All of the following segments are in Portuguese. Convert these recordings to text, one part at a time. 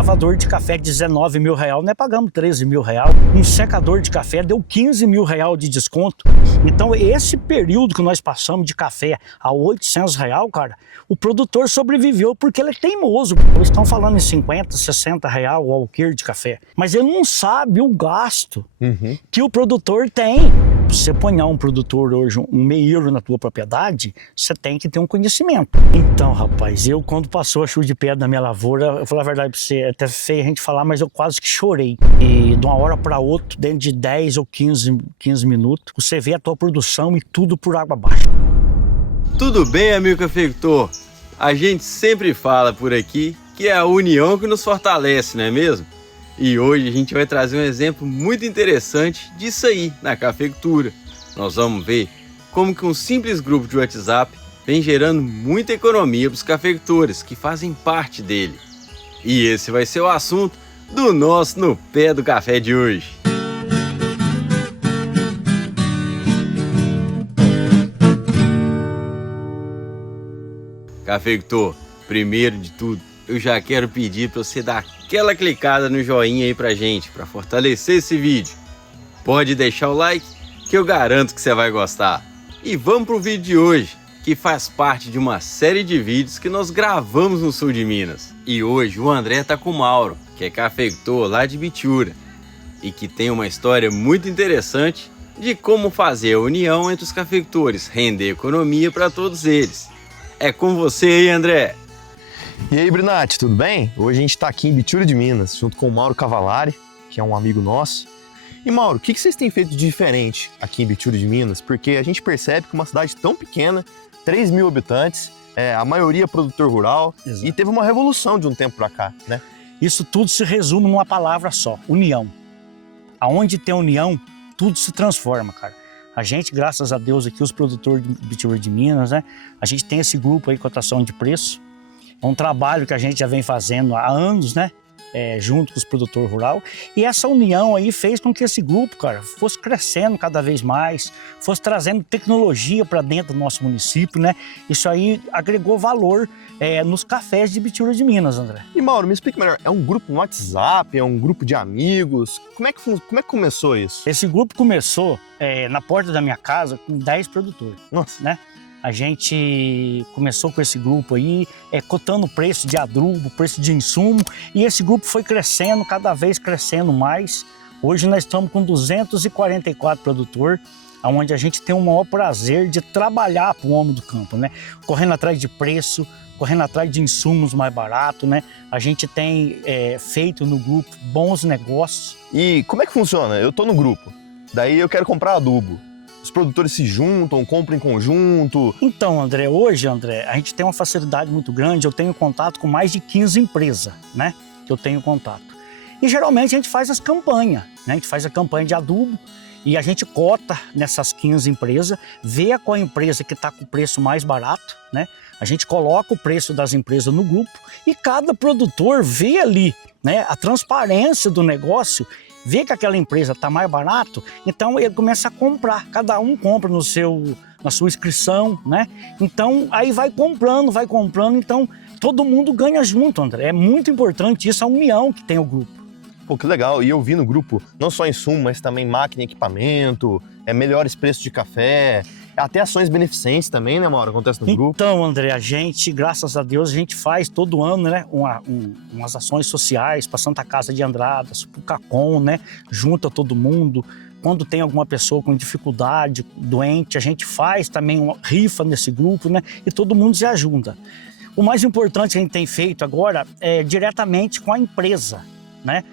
lavador de café de 19 mil real, nós pagamos 13 mil real. Um secador de café deu 15 mil real de desconto. Então esse período que nós passamos de café a 800 real, cara, o produtor sobreviveu porque ele é teimoso. Eles estão falando em 50, 60 real o alqueire de café, mas ele não sabe o gasto que o produtor tem. Você põe um produtor hoje, um meeiro na tua propriedade, você tem que ter um conhecimento. Então, rapaz, eu quando passou a chuva de pedra na minha lavoura, eu falo a verdade pra você, é até feio a gente falar, mas eu quase que chorei. E de uma hora para outra, dentro de 10 ou 15 minutos, você vê a tua produção e tudo por água abaixo. Tudo bem, amigo cafeicultor? A gente sempre fala por aqui que é a união que nos fortalece, não é mesmo? E hoje a gente vai trazer um exemplo muito interessante disso aí na cafeicultura. Nós vamos ver como que um simples grupo de WhatsApp vem gerando muita economia para os cafeicultores que fazem parte dele. E esse vai ser o assunto do nosso No Pé do Café de hoje. Cafeicultor, primeiro de tudo, eu já quero pedir para você dar aquela clicada no joinha aí pra gente, para fortalecer esse vídeo. Pode deixar o like, que eu garanto que você vai gostar. E vamos pro vídeo de hoje, que faz parte de uma série de vídeos que nós gravamos no sul de Minas. E hoje o André tá com o Mauro, que é cafeicultor lá de Bitura, e que tem uma história muito interessante de como fazer a união entre os cafeicultores, render economia para todos eles. É com você aí, André! E aí, Brinatti, tudo bem? Hoje a gente está aqui em Bitura de Minas, junto com o Mauro Cavalari, que é um amigo nosso. E Mauro, o que vocês têm feito de diferente aqui em Bitura de Minas? Porque a gente percebe que uma cidade tão pequena, 3 mil habitantes, a maioria é produtor rural, Exato. E teve uma revolução de um tempo para cá, né? Isso tudo se resume numa palavra só, união. Aonde tem união, tudo se transforma, cara. A gente, graças a Deus, aqui os produtores de Bitura de Minas, né? A gente tem esse grupo aí, cotação de preço. É um trabalho que a gente já vem fazendo há anos, né? Junto com os produtores rurais. E essa união aí fez com que esse grupo, cara, fosse crescendo cada vez mais, fosse trazendo tecnologia para dentro do nosso município, né? Isso aí agregou valor nos cafés de Bitura de Minas, André. E Mauro, me explica melhor, é um grupo no WhatsApp, é um grupo de amigos? Como é que começou isso? Esse grupo começou na porta da minha casa com 10 produtores. Nossa, né? A gente começou com esse grupo aí, cotando o preço de adubo, preço de insumo, e esse grupo foi crescendo, cada vez crescendo mais. Hoje nós estamos com 244 produtores, onde a gente tem o maior prazer de trabalhar para o homem do campo, né? Correndo atrás de preço, correndo atrás de insumos mais baratos, né? A gente tem feito no grupo bons negócios. e como é que funciona? Eu tô no grupo, daí eu quero comprar adubo. Os produtores se juntam, compram em conjunto. Então, André, hoje, a gente tem uma facilidade muito grande. Eu tenho contato com mais de 15 empresas, né? Que eu tenho contato. E geralmente a gente faz as campanhas, né? A gente faz a campanha de adubo e a gente cota nessas 15 empresas, vê qual empresa que está com o preço mais barato, né? A gente coloca o preço das empresas no grupo e cada produtor vê ali, né, a transparência do negócio, vê que aquela empresa está mais barato, então ele começa a comprar, cada um compra na sua inscrição, né? Então aí vai comprando, então todo mundo ganha junto, André. É muito importante isso, a união que tem o grupo. Pô, que legal, e eu vi no grupo não só insumo, mas também máquina e equipamento, melhores preços de café, até ações beneficentes também, né, Mauro? Acontece no grupo. Então, André, a gente, graças a Deus, a gente faz todo ano, né, umas ações sociais para Santa Casa de Andradas, para o CACOM, né, junta todo mundo. Quando tem alguma pessoa com dificuldade, doente, a gente faz também uma rifa nesse grupo, né, e todo mundo se ajuda. O mais importante que a gente tem feito agora é diretamente com a empresa, né?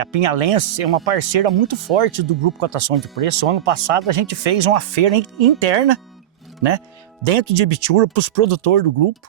A Pinhalense é uma parceira muito forte do Grupo Cotação de Preço. O ano passado a gente fez uma feira interna, né, dentro de Bitura para os produtores do grupo,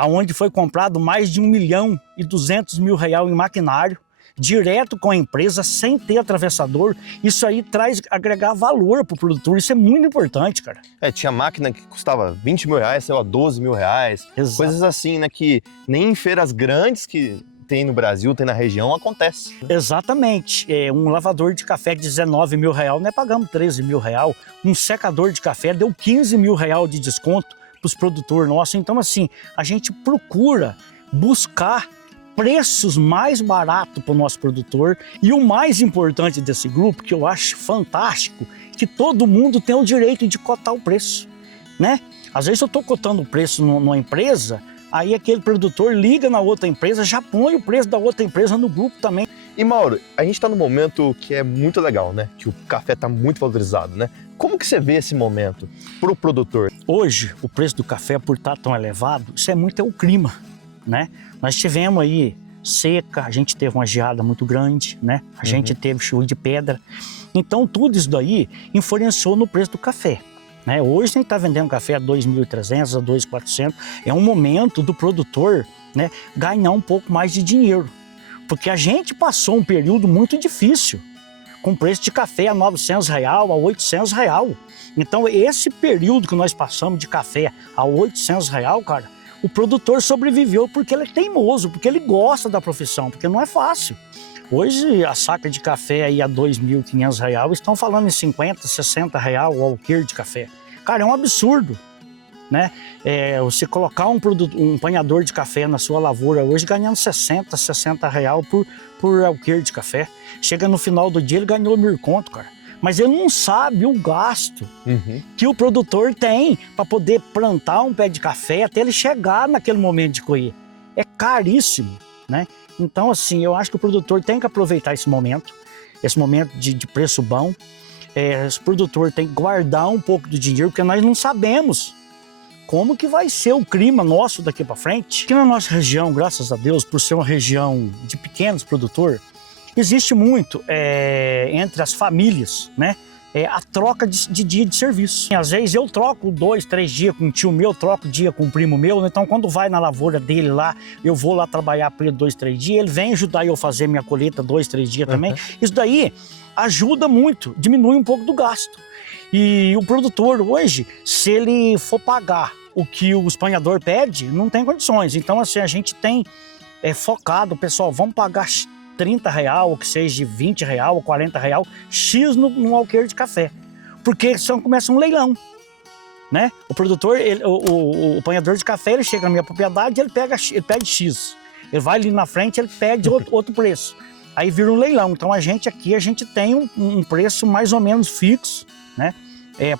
onde foi comprado mais de 1.200.000 reais em maquinário, direto com a empresa, sem ter atravessador. Isso aí traz agregar valor para o produtor, isso é muito importante, cara. Tinha máquina que custava 20 mil reais, saiu a 12 mil reais. Exato. Coisas assim, né, que nem em feiras grandes que tem no Brasil, tem na região, acontece. Exatamente. Um lavador de café de 19 mil real, nós pagamos 13 mil real. Um secador de café deu 15 mil real de desconto para os produtores nossos. Então, assim, a gente procura buscar preços mais baratos para o nosso produtor e o mais importante desse grupo, que eu acho fantástico, que todo mundo tem o direito de cotar o preço, né? Às vezes eu estou cotando o preço numa empresa, aí aquele produtor liga na outra empresa, já põe o preço da outra empresa no grupo também. E Mauro, a gente está num momento que é muito legal, né? Que o café está muito valorizado, né? Como que você vê esse momento para o produtor? Hoje, o preço do café, por estar tão elevado, isso é muito o clima, né? Nós tivemos aí seca, a gente teve uma geada muito grande, né? A gente teve chuva de pedra. Então, tudo isso daí influenciou no preço do café, né? Hoje a gente está vendendo café a 2.300, a 2.400. É um momento do produtor, né, ganhar um pouco mais de dinheiro. Porque a gente passou um período muito difícil, com preço de café a R$900, a R$800. Então, esse período que nós passamos de café a R$800, cara, o produtor sobreviveu porque ele é teimoso, porque ele gosta da profissão, porque não é fácil. Hoje, a saca de café aí a R$2.500, estão falando em R$50, R$60 o alqueire de café. Cara, é um absurdo, né? Você colocar um apanhador de café na sua lavoura hoje ganhando R$60, R$60 por alqueire de café. Chega no final do dia, ele ganhou 1.000 conto, cara. Mas ele não sabe o gasto que o produtor tem para poder plantar um pé de café até ele chegar naquele momento de colher. É caríssimo, né? Então, assim, eu acho que o produtor tem que aproveitar esse momento de preço bom. Esse produtor tem que guardar um pouco do dinheiro, porque nós não sabemos como que vai ser o clima nosso daqui para frente. Aqui na nossa região, graças a Deus, por ser uma região de pequenos produtores, existe muito entre as famílias, né? A troca de dia de serviço. Às vezes eu troco 2, 3 dias com um tio meu, troco dia com um primo meu, então quando vai na lavoura dele lá, eu vou lá trabalhar para ele 2, 3 dias, ele vem ajudar eu a fazer minha colheita 2, 3 dias também. Isso daí ajuda muito, diminui um pouco do gasto. E o produtor hoje, se ele for pagar o que o espanhador pede, não tem condições. Então, assim, a gente tem focado, pessoal, vamos pagar R$30, ou que seja R$20 ou R$40, X no alqueire de café. Porque senão começa um leilão, né? O produtor, o apanhador de café, ele chega na minha propriedade, ele pede X. Ele vai ali na frente, ele pede outro preço. Aí vira um leilão. Então, a gente tem um preço mais ou menos fixo, né?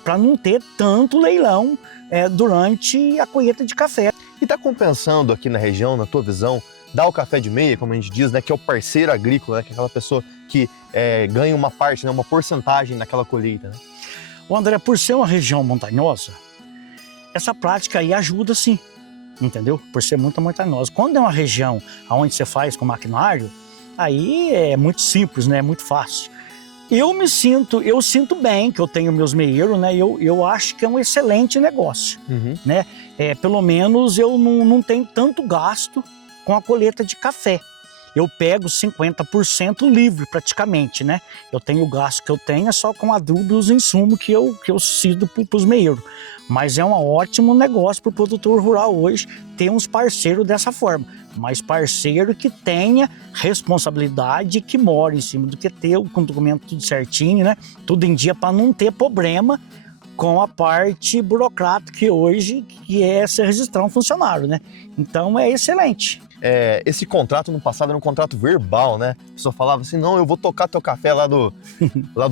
Para não ter tanto leilão durante a colheita de café. E está compensando aqui na região, na tua visão, dar o café de meia, como a gente diz, né, que é o parceiro agrícola, né, que é aquela pessoa que ganha uma parte, né, uma porcentagem naquela colheita, né? O André, por ser uma região montanhosa, essa prática aí ajuda sim, entendeu? Por ser muito montanhosa. Quando é uma região onde você faz com maquinário, aí é muito simples, né, é muito fácil. Eu sinto bem que eu tenho meus meeiros, né? Eu acho que é um excelente negócio, né? Pelo menos eu não tenho tanto gasto com a colheita de café. Eu pego 50% livre praticamente, né? Eu tenho o gasto que eu tenho só com adubo e os insumos que eu cido para os meeiros. Mas é um ótimo negócio para o produtor rural hoje ter uns parceiros dessa forma. Mas parceiro que tenha responsabilidade, que mora em cima do QT, com o documento tudo certinho, né? Tudo em dia para não ter problema com a parte burocrática hoje, que é se registrar um funcionário, né? Então é excelente. Esse contrato no passado era um contrato verbal, né? A pessoa falava assim, não, eu vou tocar teu café lá do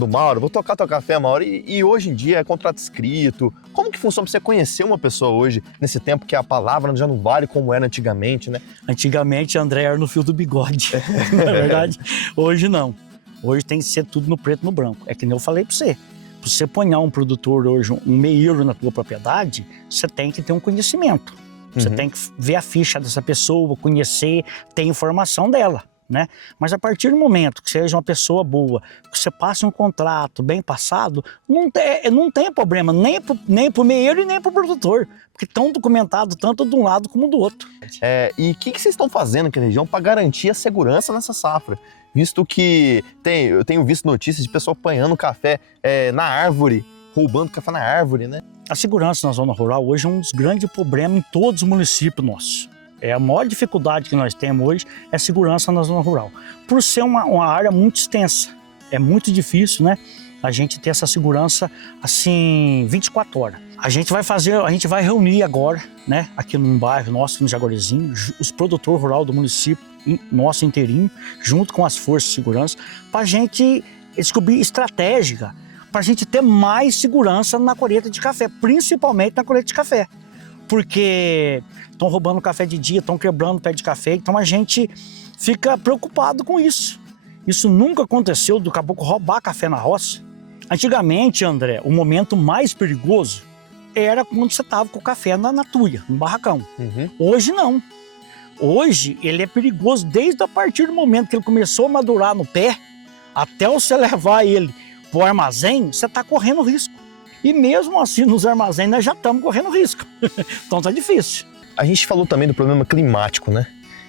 Mauro, vou tocar teu café, Mauro. E hoje em dia é contrato escrito. Como que funciona pra você conhecer uma pessoa hoje, nesse tempo que a palavra já não vale como era antigamente, né? Antigamente, André era no fio do bigode, na verdade. Hoje não. Hoje tem que ser tudo no preto e no branco. É que nem eu falei pra você. Pra você ponhar um produtor hoje, um meeiro na tua propriedade, você tem que ter um conhecimento. Você tem que ver a ficha dessa pessoa, conhecer, ter informação dela, né? Mas a partir do momento que seja uma pessoa boa, que você passe um contrato bem passado, não tem problema nem pro meeiro e nem pro produtor, porque estão documentados tanto de um lado como do outro. E o que vocês estão fazendo aqui na região para garantir a segurança nessa safra? Visto que eu tenho visto notícias de pessoal apanhando café na árvore, roubando café na árvore, né? A segurança na zona rural hoje é um dos grandes problemas em todos os municípios nossos. A maior dificuldade que nós temos hoje é a segurança na zona rural. Por ser uma área muito extensa, é muito difícil, né? A gente ter essa segurança assim 24 horas. A gente vai reunir agora, né? Aqui num bairro nosso, no Jaguarizinho, os produtores rurais do município, nosso inteirinho, junto com as forças de segurança, para a gente descobrir estratégia, para a gente ter mais segurança na colheita de café, principalmente na colheita de café. Porque estão roubando café de dia, estão quebrando pé de café, então a gente fica preocupado com isso. Isso nunca aconteceu do caboclo roubar café na roça. Antigamente, André, o momento mais perigoso era quando você estava com o café na tuia, no barracão. Hoje não. Hoje ele é perigoso desde a partir do momento que ele começou a madurar no pé, até você levar ele para o armazém, você está correndo risco. E mesmo assim, nos armazéns, nós já estamos correndo risco. Então tá difícil. A gente falou também do problema climático, né?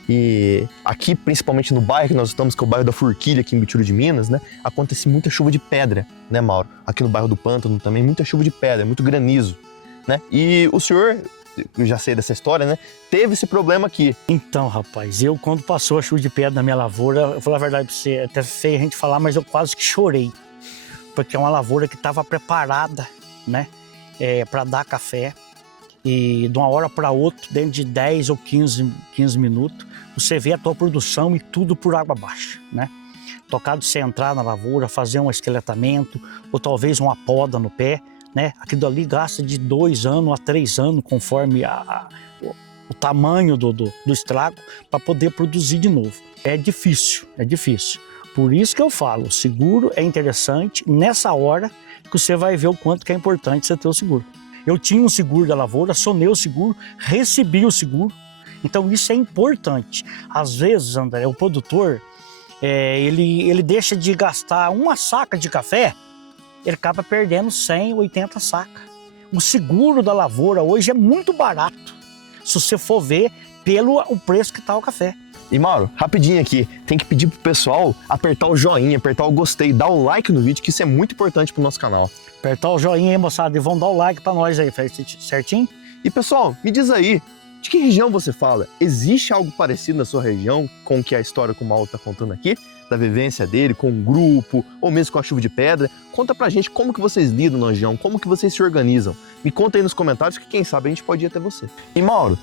E aqui, principalmente no bairro que nós estamos, que é o bairro da Forquilha, aqui em Bitura de Minas, né? Acontece muita chuva de pedra, né, Mauro? Aqui no bairro do Pântano também, muita chuva de pedra, muito granizo, né? E o senhor, eu já sei dessa história, né? Teve esse problema aqui. Então, rapaz, eu quando passou a chuva de pedra na minha lavoura, eu vou falar a verdade pra você, é até feio a gente falar, mas eu quase que chorei. Porque é uma lavoura que estava preparada, né? Para dar café. E de uma hora para outra, dentro de 10 ou 15 minutos, você vê a tua produção e tudo por água abaixo, né? Tocado de você entrar na lavoura, fazer um esqueletamento, ou talvez uma poda no pé, né? Aquilo ali gasta de 2 anos a 3 anos, conforme o tamanho do estrago, para poder produzir de novo. É difícil, é difícil. Por isso que eu falo, o seguro é interessante nessa hora que você vai ver o quanto que é importante você ter o seguro. Eu tinha um seguro da lavoura, acionei o seguro, recebi o seguro, então isso é importante. Às vezes, André, o produtor, ele deixa de gastar uma saca de café, ele acaba perdendo 100, 80 sacas. O seguro da lavoura hoje é muito barato, se você for ver pelo o preço que está o café. E Mauro, rapidinho aqui, tem que pedir pro pessoal apertar o joinha, apertar o gostei, dar o like no vídeo, que isso é muito importante pro nosso canal. Apertar o joinha aí, moçada, e vão dar o like pra nós aí, certinho? E pessoal, me diz aí, de que região você fala? Existe algo parecido na sua região com o que a história que o Mauro tá contando aqui? Da vivência dele com um grupo, ou mesmo com a chuva de pedra? Conta pra gente como que vocês lidam na região, como que vocês se organizam. Me conta aí nos comentários que quem sabe a gente pode ir até você. E Mauro,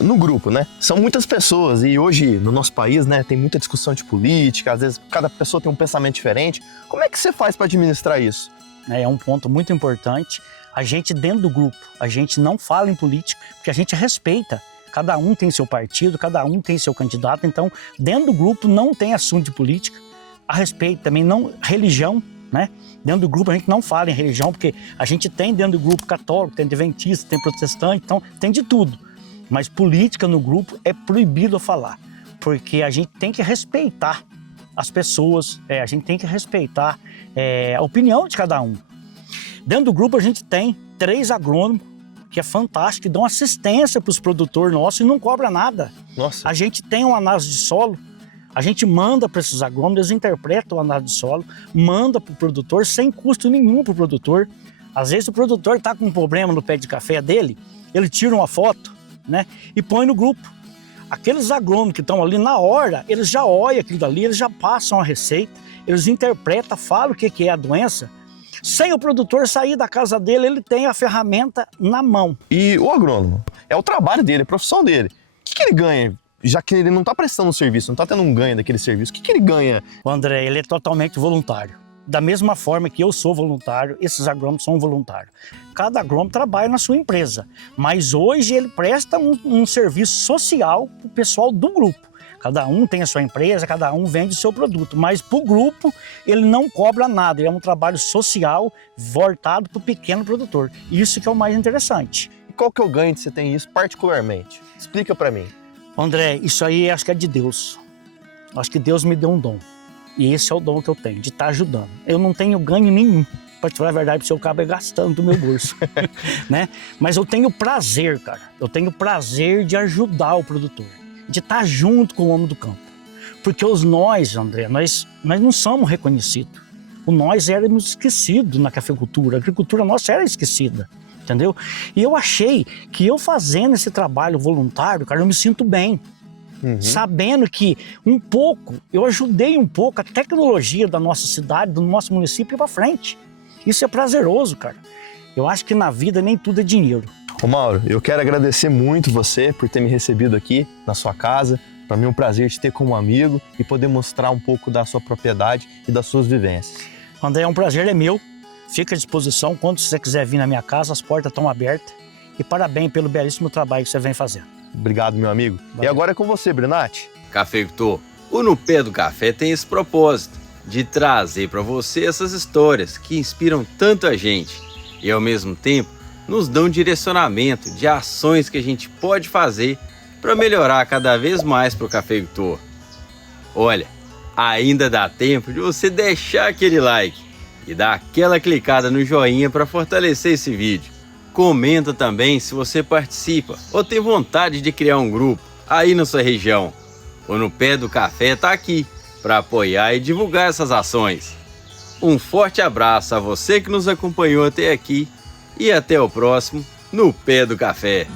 no grupo, né? São muitas pessoas e hoje no nosso país, né, tem muita discussão de política, às vezes cada pessoa tem um pensamento diferente. Como é que você faz para administrar isso? É um ponto muito importante. A gente dentro do grupo, a gente não fala em política, porque a gente respeita. Cada um tem seu partido, cada um tem seu candidato, então dentro do grupo não tem assunto de política. A respeito também, não religião, né? Dentro do grupo a gente não fala em religião, porque a gente tem dentro do grupo católico, tem adventista, tem protestante, então tem de tudo. Mas política no grupo é proibido falar, porque a gente tem que respeitar as pessoas, a gente tem que respeitar a opinião de cada um. Dentro do grupo a gente tem 3 agrônomos, que é fantástico, que dão assistência para os produtores nossos e não cobra nada. Nossa. A gente tem uma análise de solo, a gente manda para esses agrônomos, eles interpretam a análise de solo, manda para o produtor sem custo nenhum para o produtor. Às vezes o produtor está com um problema no pé de café dele, ele tira uma foto, né, e põe no grupo. Aqueles agrônomos que estão ali na hora, eles já olham aquilo dali, eles já passam a receita, eles interpretam, falam o que é a doença. Sem o produtor sair da casa dele, ele tem a ferramenta na mão. E o agrônomo, é o trabalho dele, a profissão dele. O que ele ganha? Já que ele não está prestando um serviço, não está tendo um ganho daquele serviço, o que ele ganha? O André, ele é totalmente voluntário. Da mesma forma que eu sou voluntário, esses agrônomos são voluntários. Cada agrônomo trabalha na sua empresa, mas hoje ele presta um serviço social para o pessoal do grupo. Cada um tem a sua empresa, cada um vende o seu produto, mas para o grupo ele não cobra nada, é um trabalho social voltado para o pequeno produtor. Isso que é o mais interessante. E qual que é o ganho de você ter isso particularmente? Explica para mim. André, isso aí acho que é de Deus. Acho que Deus me deu um dom. E esse é o dom que eu tenho, de estar ajudando. Eu não tenho ganho nenhum, para te falar a verdade, porque eu acabo gastando do meu bolso, né? Mas eu tenho prazer, cara. Eu tenho prazer de ajudar o produtor, de estar junto com o homem do campo. Porque nós, André, nós não somos reconhecidos. Nós éramos esquecidos na cafeicultura, a agricultura nossa era esquecida, entendeu? E eu achei que eu fazendo esse trabalho voluntário, cara, eu me sinto bem. Sabendo que eu ajudei um pouco a tecnologia da nossa cidade, do nosso município para frente. Isso é prazeroso, cara. Eu acho que na vida nem tudo é dinheiro. Ô Mauro, eu quero agradecer muito você por ter me recebido aqui na sua casa, Para mim é um prazer te ter como amigo e poder mostrar um pouco da sua propriedade e das suas vivências. André, um prazer é meu. Fica à disposição. Quando você quiser vir na minha casa, as portas estão abertas. E parabéns pelo belíssimo trabalho que você vem fazendo. Obrigado, meu amigo. Valeu. E agora é com você, Brinatti. Cafeicultor, o No Pé do Café tem esse propósito de trazer para você essas histórias que inspiram tanto a gente e ao mesmo tempo nos dão direcionamento de ações que a gente pode fazer para melhorar cada vez mais para o cafeicultor. Olha, ainda dá tempo de você deixar aquele like e dar aquela clicada no joinha para fortalecer esse vídeo. Comenta também se você participa ou tem vontade de criar um grupo aí na sua região. O No Pé do Café está aqui para apoiar e divulgar essas ações. Um forte abraço a você que nos acompanhou até aqui e até o próximo No Pé do Café.